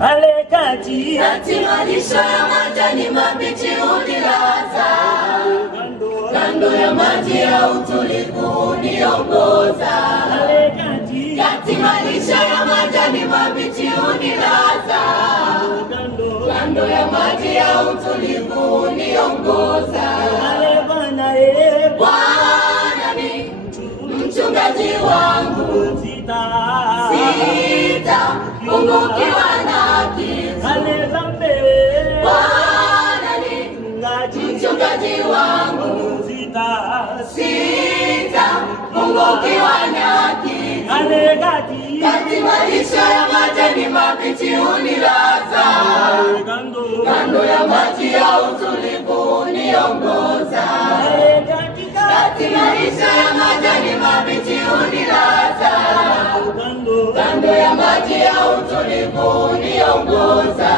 ale kati malisho ya majani mabichi unilaza, kando ya maji ya utulivu uniongoza. ale kati malisho ya majani mabichi unilaza, kando ya maji ya utulivu uniongoza. ale Bwana ni mchungaji wangu, sitapungukiwa na kitu. ale Bwana ni mchungaji wangu, sitapungukiwa na kitu. ale kati malisho ya majani mabichi unilaza, kando ya maji ya utulivu uniongoza. Malisho ya majani mabichi unilaza, kando ya maji ya utulivu uniongoza.